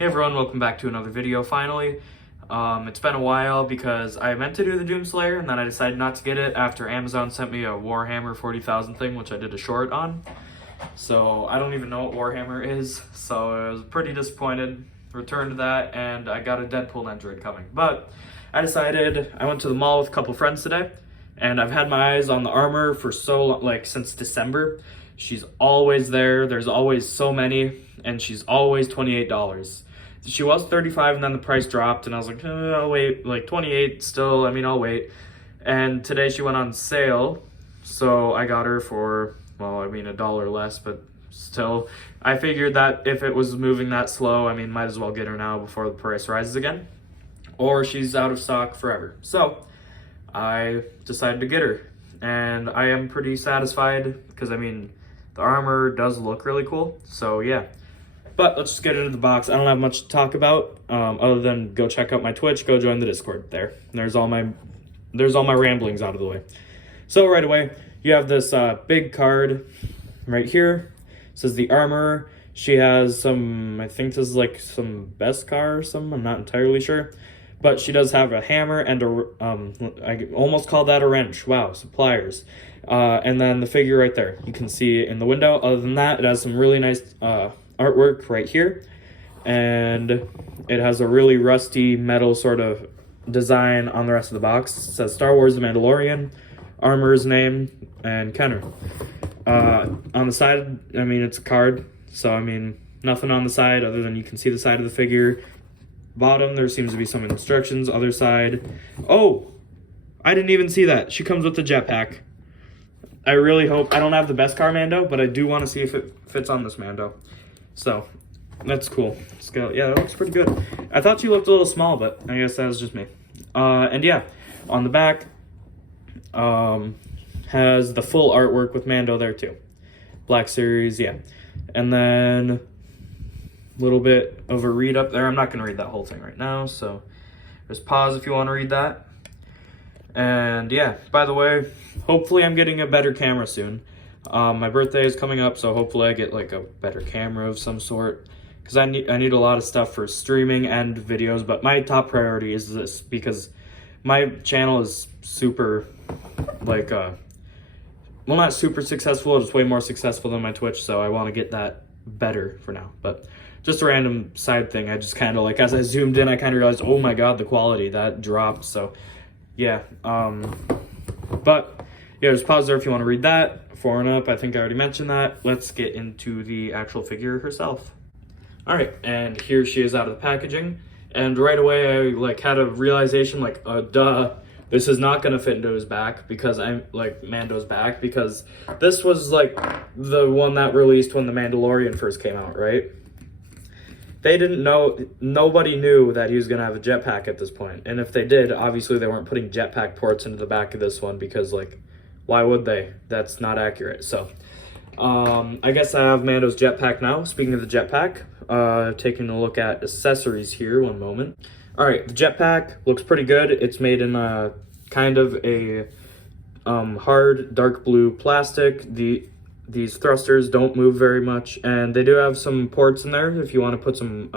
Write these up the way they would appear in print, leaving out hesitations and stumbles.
Hey everyone, welcome back to another video finally. It's been a while because I meant to do the Doomslayer and then I decided not to get it after Amazon sent me a Warhammer 40,000 thing, which I did a short on. So I don't even know what Warhammer is, so I was pretty disappointed. Returned that and I got a Deadpool Android coming. But I decided, I went to the mall with a couple friends today and I've had my eyes on the armor for so long, like since December. She's always there, there's always so many, and she's always $28. She was 35 and then the price dropped and I was like, I'll wait, like 28 still, I'll wait. And today she went on sale, so I got her for, well, $1 less, but still. I figured that if it was moving that slow, might as well get her now before the price rises again. Or she's out of stock forever. So I decided to get her. And I am pretty satisfied because, the armor does look really cool. So yeah. But let's just get into the box. I don't have much to talk about other than go check out my Twitch, go join the Discord there. There's all my ramblings out of the way. So right away, you have this big card right here. It says the armor. She has some, I think this is like some Beskar or something, I'm not entirely sure. But she does have a hammer and I almost call that a wrench. Wow, suppliers. And then the figure right there, you can see in the window. Other than that, it has some really nice artwork right here, and it has a really rusty metal sort of design on the rest of the box. It says Star Wars The Mandalorian, armor's name, and Kenner. On the side, it's a card, so nothing on the side other than you can see the side of the figure. Bottom, there seems to be some instructions. Other side, oh, I didn't even see that. She comes with the jetpack. I really hope, I don't have the Beskar Mando, but I do want to see if it fits on this Mando. So, that's cool. Yeah, that looks pretty good. I thought she looked a little small, but I guess that was just me. And yeah, on the back, has the full artwork with Mando there too. Black Series, yeah. And then, a little bit of a read up there. I'm not going to read that whole thing right now, so just pause if you want to read that. And yeah, by the way, hopefully I'm getting a better camera soon. My birthday is coming up, so hopefully I get like a better camera of some sort, because I need a lot of stuff for streaming and videos, but my top priority is this, because my channel is super, like, well, not super successful, it's way more successful than my Twitch, so I want to get that better for now. But just a random side thing, I just kind of, like, as I zoomed in, I kind of realized, oh my god, the quality, that dropped, so yeah. But yeah, just pause there if you want to read that. 4 and up, I think I already mentioned that. Let's get into the actual figure herself. All right, and here she is out of the packaging. And right away, I had a realization, duh, this is not gonna fit into his back, because I'm Mando's back, because this was the one that released when The Mandalorian first came out, right? They didn't know, nobody knew that he was gonna have a jetpack at this point. And if they did, obviously they weren't putting jetpack ports into the back of this one, because why would they? That's not accurate. So, I guess I have Mando's jetpack now. Speaking of the jetpack, taking a look at accessories here, one moment. All right, the jetpack looks pretty good. It's made in a kind of a hard dark blue plastic. These thrusters don't move very much, and they do have some ports in there if you want to put some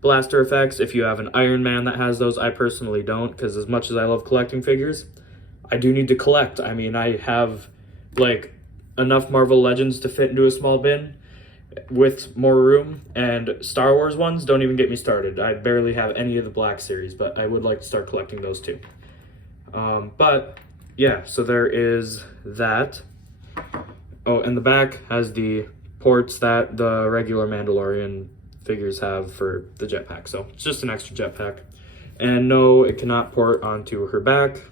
blaster effects. If you have an Iron Man that has those, I personally don't, because as much as I love collecting figures, I do need to collect. I have enough Marvel Legends to fit into a small bin with more room, and Star Wars ones, don't even get me started. I barely have any of the Black Series, but I would like to start collecting those too. But yeah, so there is that. Oh, and the back has the ports that the regular Mandalorian figures have for the jetpack, so it's just an extra jetpack. And no, it cannot port onto her back.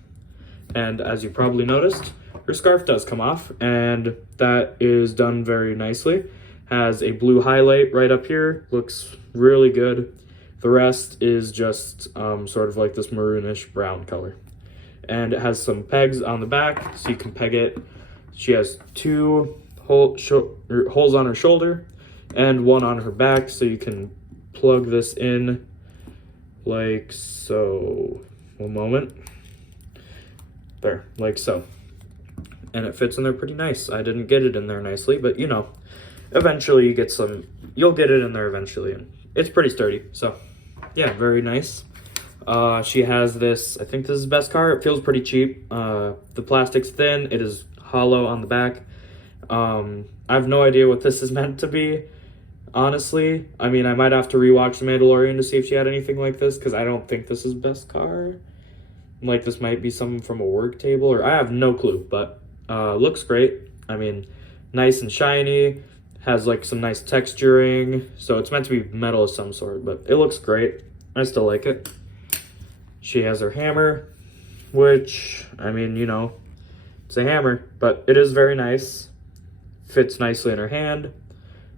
And as you probably noticed, her scarf does come off, and that is done very nicely. Has a blue highlight right up here, looks really good. The rest is just sort of like this maroonish brown color. And it has some pegs on the back, so you can peg it. She has 2 holes on her shoulder and 1 on her back, so you can plug this in like so. One moment. There, like so. And it fits in there pretty nice. I didn't get it in there nicely, but eventually you'll get it in there eventually, and it's pretty sturdy. So yeah, very nice. She has this, I think this is Beskar. It feels pretty cheap. The plastic's thin. It is hollow on the back. I have no idea what this is meant to be, honestly. I mean, I might have to rewatch The Mandalorian to see if she had anything like this, because I don't think this is Beskar. Like, this might be something from a work table, or I have no clue, but looks great. I mean, nice and shiny, has like some nice texturing, so it's meant to be metal of some sort, but it looks great. I still like it. She has her hammer, which, I mean, you know, it's a hammer, but it is very nice. Fits nicely in her hand,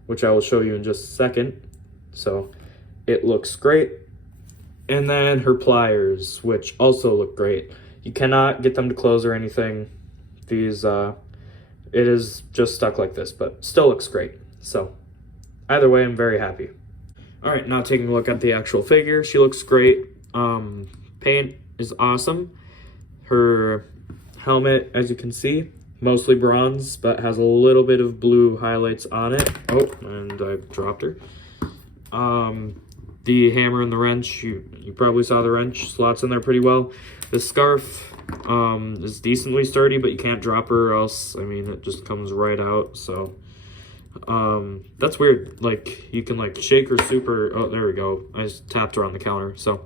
which I will show you in just a second. So it looks great. And then her pliers, which also look great. You cannot get them to close or anything. These, it is just stuck like this, but still looks great. So either way, I'm very happy. All right, now taking a look at the actual figure. She looks great. Paint is awesome. Her helmet, as you can see, mostly bronze, but has a little bit of blue highlights on it. Oh, and I dropped her. The hammer and the wrench, you probably saw the wrench, slots in there pretty well. The scarf is decently sturdy, but you can't drop her or else, I mean, it just comes right out, so that's weird. Like, you can like shake her super, oh, there we go. I just tapped her on the counter, so,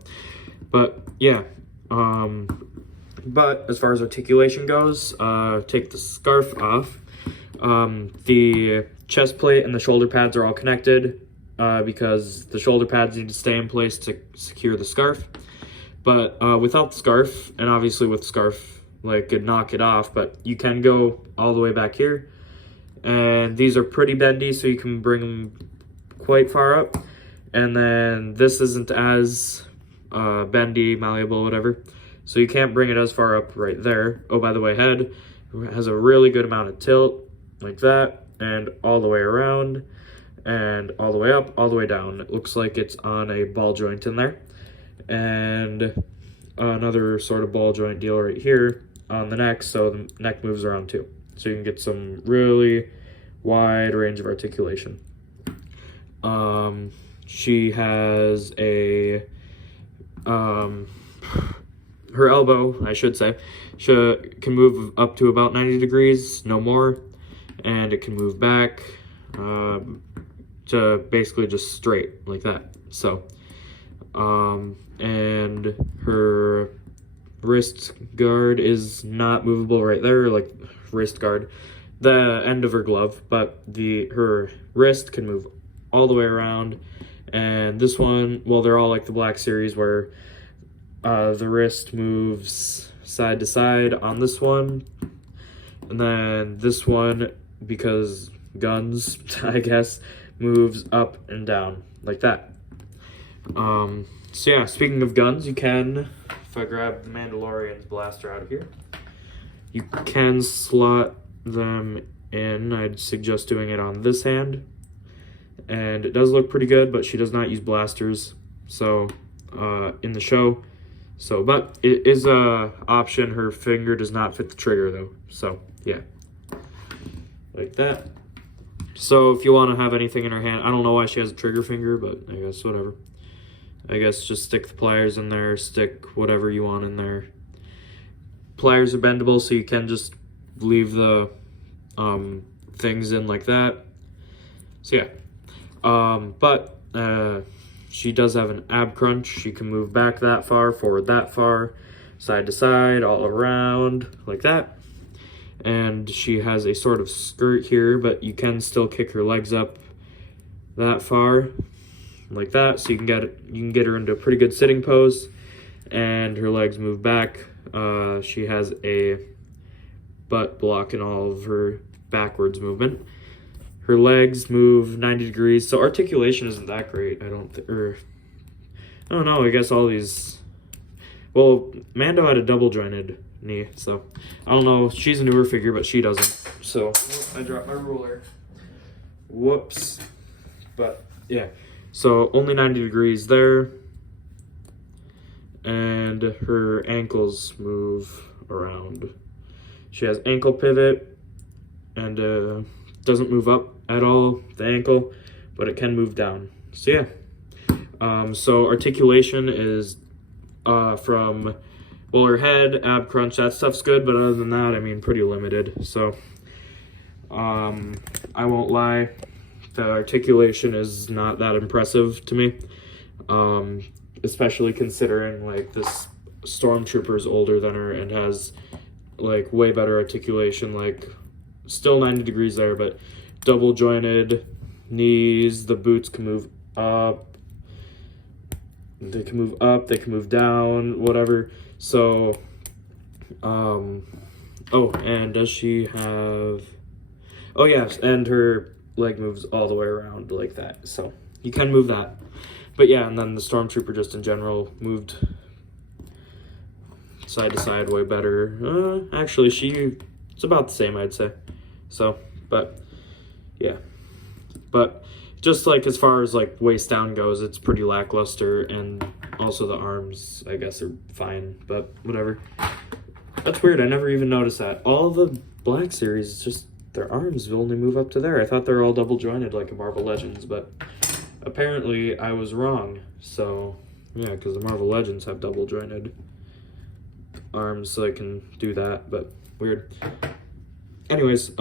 but yeah. But as far as articulation goes, take the scarf off. The chest plate and the shoulder pads are all connected because the shoulder pads need to stay in place to secure the scarf. But without the scarf, and obviously with the scarf, like, could knock it off, but you can go all the way back here. And these are pretty bendy, so you can bring them quite far up. And then this isn't as bendy, malleable, whatever. So you can't bring it as far up right there. Oh, by the way, head has a really good amount of tilt, like that, and all the way around, and all the way up, all the way down. It looks like it's on a ball joint in there. And another sort of ball joint deal right here on the neck, so the neck moves around too. So you can get some really wide range of articulation. She has a, her elbow, I should say, can move up to about 90 degrees, no more, and it can move back to basically just straight, like that. So, and her wrist guard is not movable right there, like wrist guard, the end of her glove, but her wrist can move all the way around. And this one, well, they're all like the Black Series where the wrist moves side to side on this one. And then this one, because guns, I guess, moves up and down like that. So yeah, speaking of guns, you can, if I grab the Mandalorian's blaster out of here, you can slot them in. I'd suggest doing it on this hand. And it does look pretty good, but she does not use blasters, so in the show. So, but it is a option. Her finger does not fit the trigger though. So yeah, like that. So if you want to have anything in her hand, I don't know why she has a trigger finger, but I guess whatever. I guess just stick the pliers in there, stick whatever you want in there. Pliers are bendable, so you can just leave the things in like that. So yeah. But she does have an ab crunch. She can move back that far, forward that far, side to side, all around, like that. And she has a sort of skirt here, but you can still kick her legs up that far, like that. So you can get her into a pretty good sitting pose, and her legs move back. She has a butt block in all of her backwards movement. Her legs move 90 degrees, so articulation isn't that great, I don't know, I guess all these, well, Mando had a double jointed knee, so, I don't know, she's a newer figure, but she doesn't, so, I dropped my ruler, whoops, but, yeah, so, only 90 degrees there, and her ankles move around. She has ankle pivot, and, doesn't move up at all, the ankle, but it can move down. So yeah, So articulation is from, well, her head, ab crunch, that stuff's good, but other than that, I mean, pretty limited. So I won't lie, the articulation is not that impressive to me, especially considering like this Stormtrooper is older than her and has like way better articulation, like still 90 degrees there, but double jointed knees, the boots can move up, they can move down, whatever. So oh, and does she have, oh yes, and her leg moves all the way around like that, so you can move that. But yeah, and then the Stormtrooper just in general moved side to side way better. Actually, it's about the same, I'd say. So, but yeah, but just like as far as like waist down goes, it's pretty lackluster, and also the arms, I guess, are fine, but whatever. That's weird, I never even noticed that. All the Black Series, just their arms will only move up to there. I thought they were all double jointed like a Marvel Legends, but apparently I was wrong. So yeah, because the Marvel Legends have double jointed arms, so I can do that, but weird. Anyways,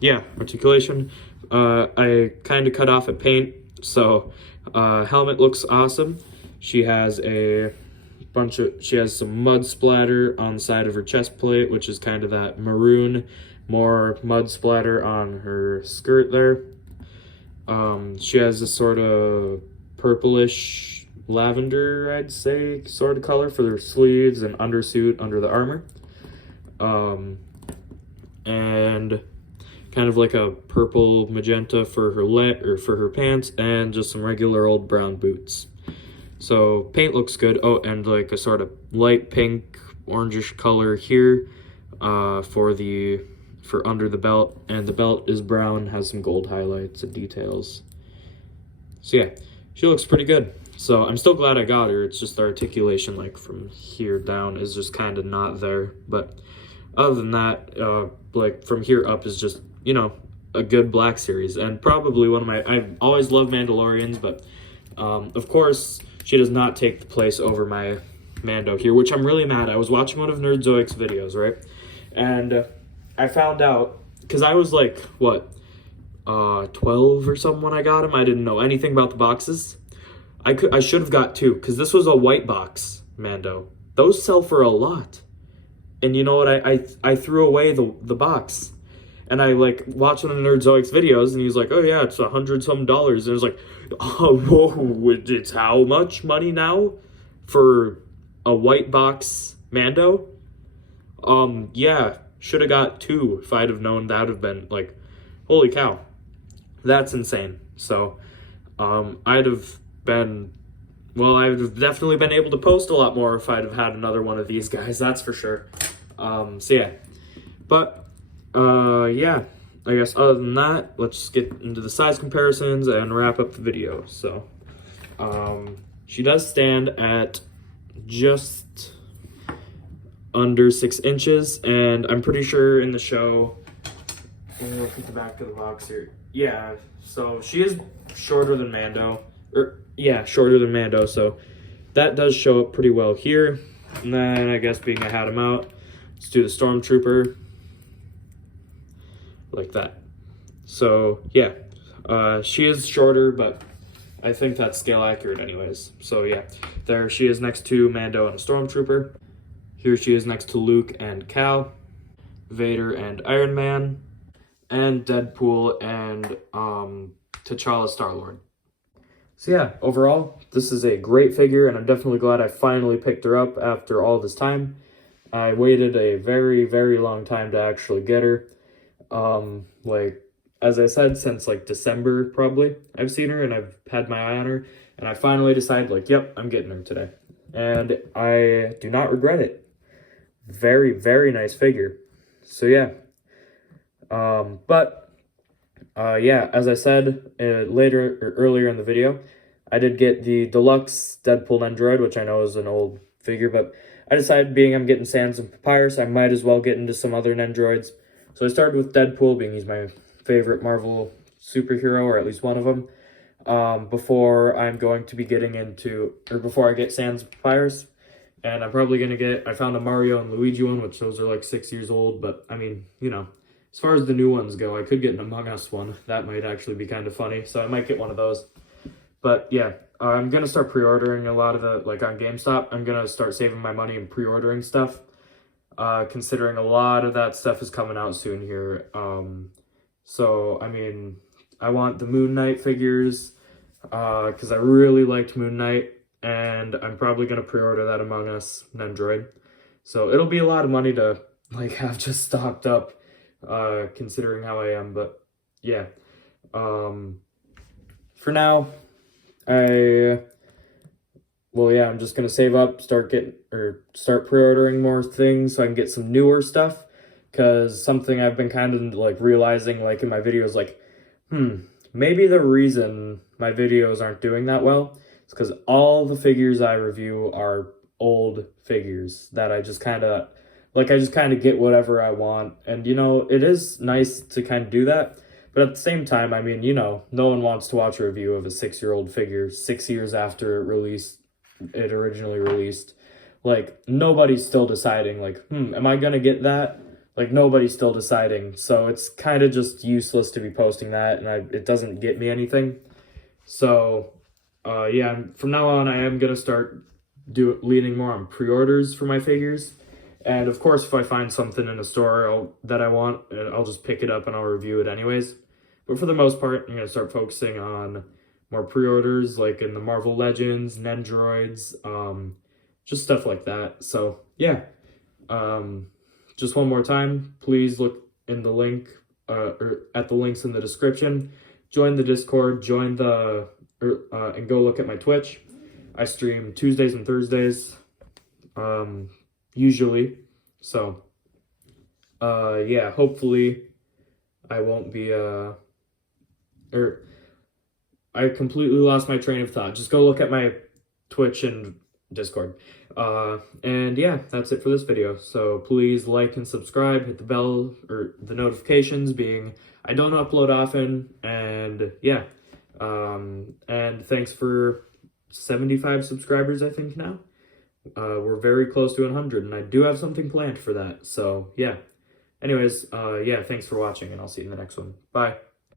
yeah, articulation. I kind of cut off at paint, so helmet looks awesome. She has some mud splatter on the side of her chest plate, which is kind of that maroon, more mud splatter on her skirt there. She has a sort of purplish lavender, I'd say, sort of color for her sleeves and undersuit under the armor. And kind of like a purple magenta for her pants, and just some regular old brown boots. So paint looks good. Oh, and like a sort of light pink, orangish color here for under the belt, and the belt is brown, has some gold highlights and details. So yeah, she looks pretty good. So I'm still glad I got her. It's just the articulation, like from here down, is just kind of not there. But other than that, like from here up is just, you know, a good Black Series, and probably one of my, I've always loved Mandalorians, but of course she does not take the place over my Mando here, which I'm really mad. I was watching one of Nerdzoic's videos, right? And I found out, because I was like, what, 12 or something when I got him. I didn't know anything about the boxes. I should have got two, because this was a white box Mando. Those sell for a lot. And you know what, I threw away the box. And I like watched one of Nerdzoic's videos, and he's like, oh yeah, it's $100-some. And I was like, oh, whoa, it's how much money now for a white box Mando? Yeah, should have got two if I'd have known. That would have been like, holy cow, that's insane. So I'd have definitely been able to post a lot more if I'd have had another one of these guys, that's for sure. So yeah, but yeah, I guess other than that, let's just get into the size comparisons and wrap up the video. So she does stand at just under 6 inches, and I'm pretty sure in the show, I'm gonna put the back of the box here. Yeah, so she is shorter than Mando, shorter than Mando, so that does show up pretty well here. And then I guess being I had him out, let's do the Stormtrooper like that. So yeah, she is shorter, but I think that's scale accurate anyways. So yeah, there she is next to Mando and a Stormtrooper. Here she is next to Luke and Cal, Vader and Iron Man, and Deadpool and T'Challa Star-Lord. So yeah, overall, this is a great figure, and I'm definitely glad I finally picked her up after all this time. I waited a very, very long time to actually get her. Like, as I said, since like December probably, I've seen her and I've had my eye on her, and I finally decided like, yep, I'm getting her today. And I do not regret it. Very, very nice figure. So yeah. Yeah, as I said earlier in the video, I did get the deluxe Deadpool Nendroid, which I know is an old figure, but I decided, being I'm getting Sans and Papyrus, I might as well get into some other Nendroids. So I started with Deadpool, being he's my favorite Marvel superhero, or at least one of them. before I'm going to be getting into, or before I get Sans Fires. And I'm probably going to get, I found a Mario and Luigi one, which those are like 6 years old. But I mean, you know, as far as the new ones go, I could get an Among Us one. That might actually be kind of funny. So I might get one of those. But yeah, I'm going to start pre-ordering a lot of the, like on GameStop. I'm going to start saving my money and pre-ordering stuff. Considering a lot of that stuff is coming out soon here. So, I mean, I want the Moon Knight figures, because I really liked Moon Knight, and I'm probably going to pre-order that Among Us Nendroid. So it'll be a lot of money to, like, have just stocked up, considering how I am, but yeah. For now, I'm just gonna save up, start pre-ordering more things so I can get some newer stuff. Cause something I've been kind of like realizing, like in my videos, like, maybe the reason my videos aren't doing that well is because all the figures I review are old figures that I just kind of get whatever I want, and you know, it is nice to kind of do that. But at the same time, I mean, you know, no one wants to watch a review of a 6-year-old figure 6 years after it originally released. Like, nobody's still deciding, like, am I gonna get that? Like, nobody's still deciding. So it's kind of just useless to be posting that, and it doesn't get me anything. So, yeah, from now on, I am gonna start leaning more on pre-orders for my figures. And of course, if I find something in a store that I want, I'll just pick it up and I'll review it anyways. But for the most part, I'm going to start focusing on more pre-orders, like in the Marvel Legends, Nendroids, just stuff like that. So, yeah. Just one more time, please look in the link, or at the links in the description. Join the Discord, and go look at my Twitch. I stream Tuesdays and Thursdays, usually. So, yeah, hopefully I won't be, I completely lost my train of thought. Just go look at my Twitch and Discord. And yeah, that's it for this video. So please like and subscribe, hit the bell or the notifications, being I don't upload often, and yeah. And thanks for 75 subscribers, I think now. We're very close to 100, and I do have something planned for that. So yeah. Anyways, yeah, thanks for watching, and I'll see you in the next one. Bye.